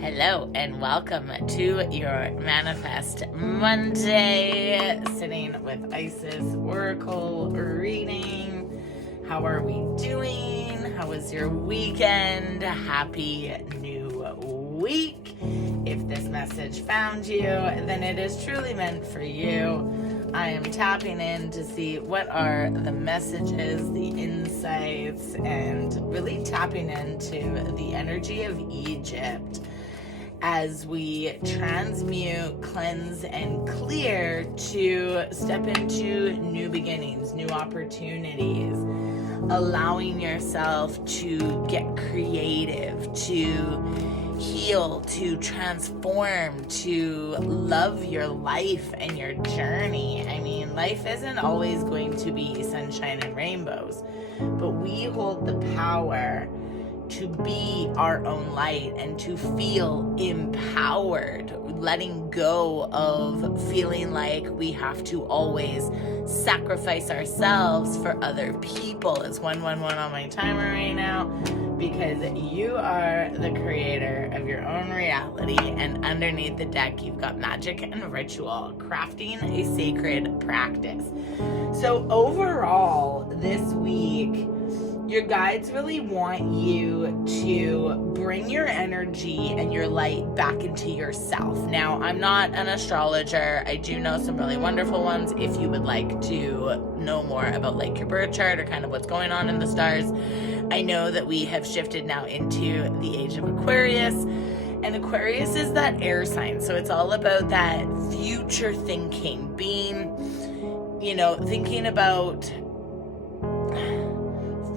Hello and welcome to your Manifest Monday, sitting with Isis Oracle reading. How are we doing? How was your weekend? Happy new week. If this message found you, then it is truly meant for you. I am tapping in to see what are the messages, the insights, and really tapping into the energy of Egypt as we transmute, cleanse, and clear to step into new beginnings, new opportunities, allowing yourself to get creative, to heal, to transform, to love your life and your journey. I mean, life isn't always going to be sunshine and rainbows, but we hold the power to be our own light and to feel empowered, letting go of feeling like we have to always sacrifice ourselves for other people. It's 111 on my timer right now, because you are the creator of your own reality, and underneath the deck you've got magic and ritual, crafting a sacred practice. So overall this week, your guides really want you to bring your energy and your light back into yourself. Now, I'm not an astrologer. I do know some really wonderful ones. If you would like to know more about like your birth chart or kind of what's going on in the stars, I know that we have shifted now into the age of Aquarius. And Aquarius is that air sign. So it's all about that future thinking, being, thinking about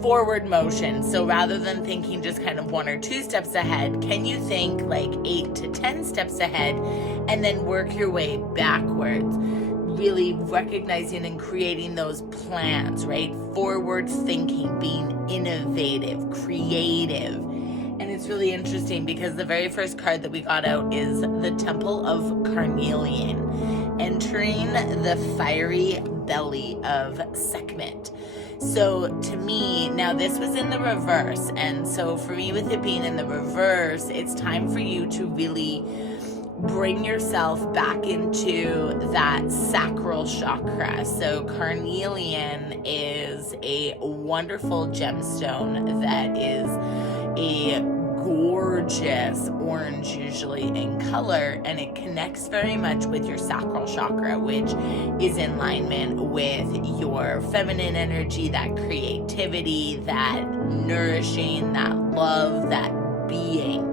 forward motion. So rather than thinking just kind of 1 or 2 steps ahead, can you think like 8 to 10 steps ahead and then work your way backwards? Really recognizing and creating those plans, right? Forward thinking, being innovative, creative. And it's really interesting because the very first card that we got out is the Temple of Carnelian, entering the fiery belly of Sekhmet. So to me, now this was in the reverse, and so for me, with it being in the reverse, it's time for you to really bring yourself back into that sacral chakra. So carnelian is a wonderful gemstone that is a gorgeous orange, usually in color, and it connects very much with your sacral chakra, which is in alignment with your feminine energy, that creativity, that nourishing, that love, that being.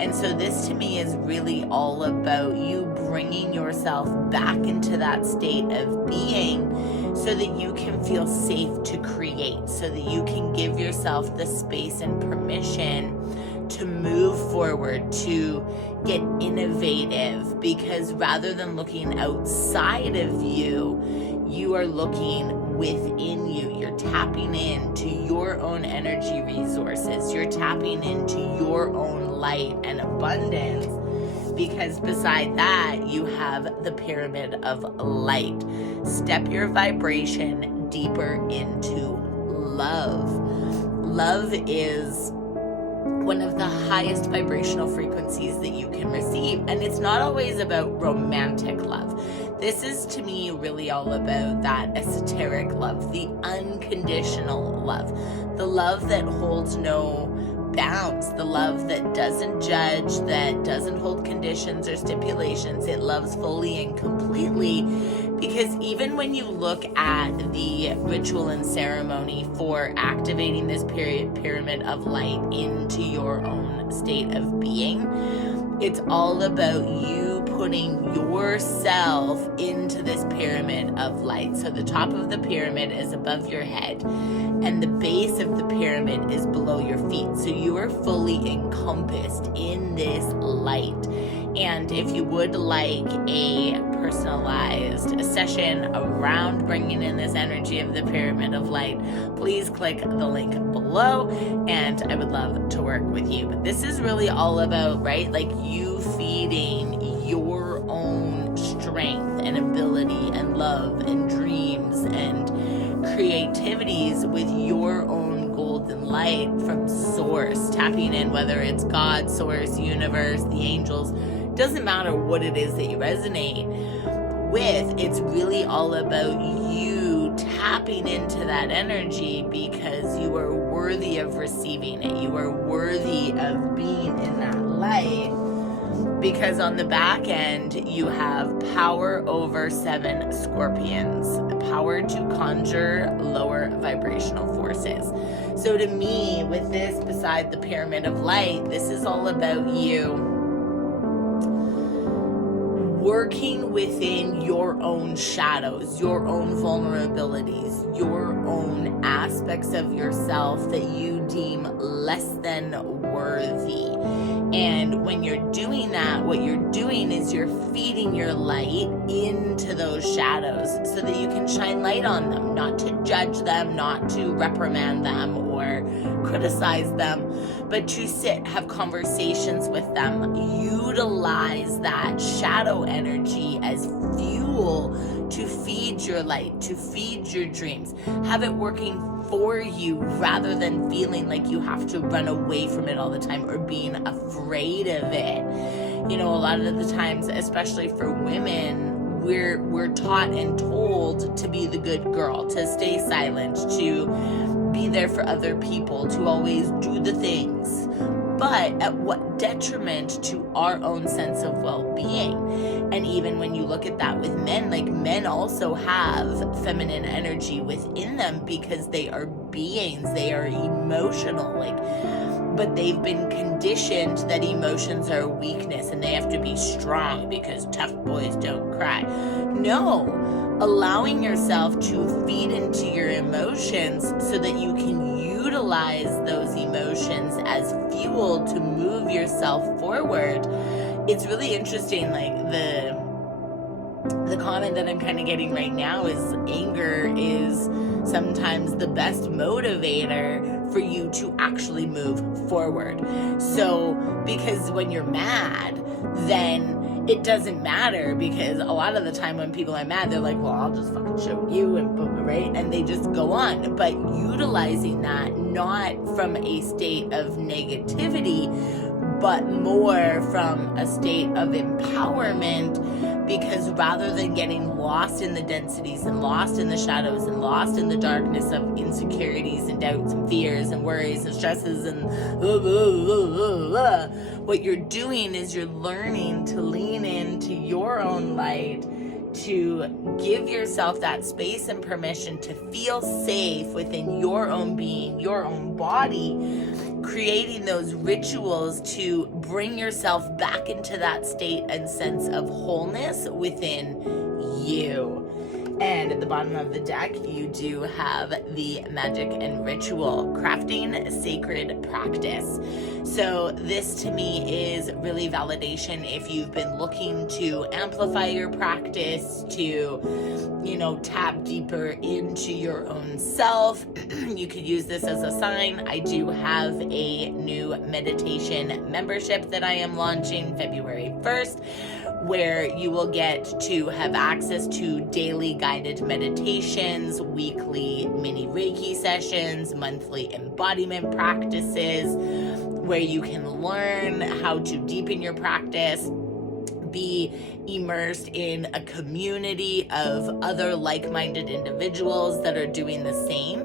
And so this to me is really all about you bringing yourself back into that state of being so that you can feel safe to create, so that you can give yourself the space and permission to move forward, to get innovative, because rather than looking outside of you, you are looking within you. You're tapping into your own energy resources. You're tapping into your own light and abundance, because beside that, you have the pyramid of light. Step your vibration deeper into love. Love is one of the highest vibrational frequencies that you can receive. And it's not always about romantic love. This is, to me, really all about that esoteric love, the unconditional love, the love that holds no bounds, the love that doesn't judge, that doesn't hold conditions or stipulations. It loves fully and completely, because even when you look at the ritual and ceremony for activating this pyramid of light into your own state of being, it's all about you putting yourself into this pyramid of light. So the top of the pyramid is above your head, and the base of the pyramid is below your feet. So you are fully encompassed in this light. And if you would like a personalized session around bringing in this energy of the pyramid of light, please click the link below, and I would love to work with you. But this is really all about, right, like you feeding your own strength and ability and love and dreams and creativities with your own golden light from source, tapping in, whether it's God, source, universe, the angels, doesn't matter what it is that you resonate with. It's really all about you tapping into that energy, because you are worthy of receiving it. You are worthy of being in that light, because on the back end you have power over 7 scorpions, power to conjure lower vibrational forces. So to me, with this beside the pyramid of light, this is all about you working within your own shadows, your own vulnerabilities, your own aspects of yourself that you deem less than worthy. And when you're doing that, what you're doing is you're feeding your light into those shadows so that you can shine light on them, not to judge them, not to reprimand them or criticize them, but to sit, have conversations with them, utilize that shadow energy as fuel to feed your light, to feed your dreams, have it working for you rather than feeling like you have to run away from it all the time or being afraid of it. You know, a lot of the times, especially for women, we're taught and told to be the good girl, to stay silent, to be there for other people, to always do the things, but at what detriment to our own sense of well-being? And even when you look at that with men, like, men also have feminine energy within them because they are beings, they are emotional, like, but they've been conditioned that emotions are weakness and they have to be strong because tough boys don't cry. No, allowing yourself to feed into your emotions so that you can utilize those emotions as fuel to move yourself forward. It's really interesting, like the comment that I'm kind of getting right now is anger is sometimes the best motivator for you to actually move forward. So, because when you're mad, then it doesn't matter, because a lot of the time when people are mad, they're like, well, I'll just fucking show you, and right? And they just go on. But utilizing that not from a state of negativity, but more from a state of empowerment, because rather than getting lost in the densities and lost in the shadows and lost in the darkness of insecurities and doubts and fears and worries and stresses and what you're doing is you're learning to lean into your own light, to give yourself that space and permission to feel safe within your own being, your own body, creating those rituals to bring yourself back into that state and sense of wholeness within you. And at the bottom of the deck, you do have the magic and ritual, crafting sacred practice. So this to me is really validation if you've been looking to amplify your practice, to, you know, tap deeper into your own self. You could use this as a sign. I do have a new meditation membership that I am launching February 1st, where you will get to have access to daily guided meditations, weekly mini Reiki sessions, monthly embodiment practices, where you can learn how to deepen your practice, be immersed in a community of other like-minded individuals that are doing the same.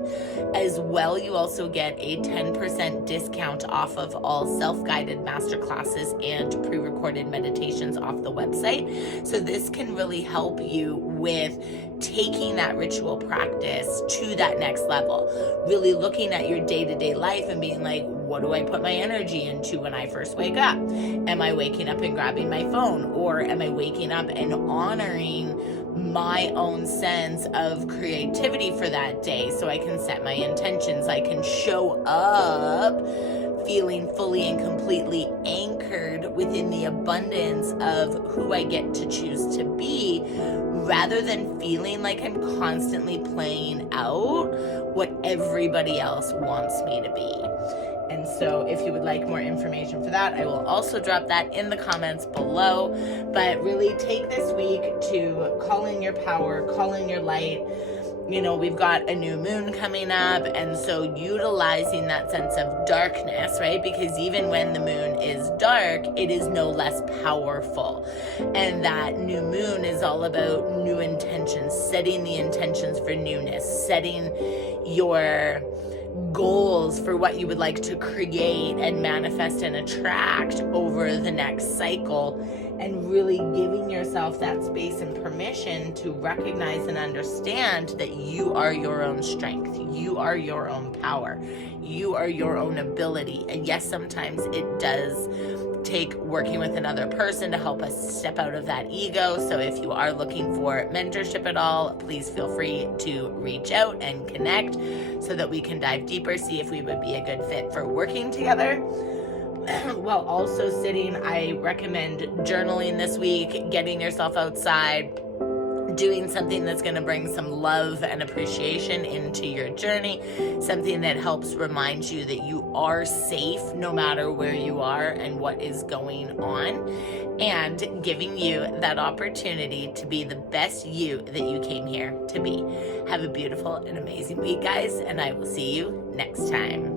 As well, you also get a 10% discount off of all self-guided masterclasses and pre-recorded meditations off the website. So this can really help you with taking that ritual practice to that next level, really looking at your day-to-day life and being like, what do I put my energy into when I first wake up? Am I waking up and grabbing my phone? Or am I waking up and honoring my own sense of creativity for that day so I can set my intentions? I can show up feeling fully and completely anchored within the abundance of who I get to choose to be, rather than feeling like I'm constantly playing out what everybody else wants me to be. And so if you would like more information for that, I will also drop that in the comments below. But really take this week to call in your power, call in your light, we've got a new moon coming up, and so utilizing that sense of darkness, right? Because even when the moon is dark, it is no less powerful. And that new moon is all about new intentions, setting the intentions for newness, setting your goals for what you would like to create and manifest and attract over the next cycle, and really giving yourself that space and permission to recognize and understand that you are your own strength, you are your own power, you are your own ability. And yes, sometimes it does take working with another person to help us step out of that ego. So if you are looking for mentorship at all, please feel free to reach out and connect so that we can dive deeper, see if we would be a good fit for working together. While also sitting, I recommend journaling this week, getting yourself outside, doing something that's going to bring some love and appreciation into your journey, something that helps remind you that you are safe no matter where you are and what is going on, and giving you that opportunity to be the best you that you came here to be. Have a beautiful and amazing week, guys, and I will see you next time.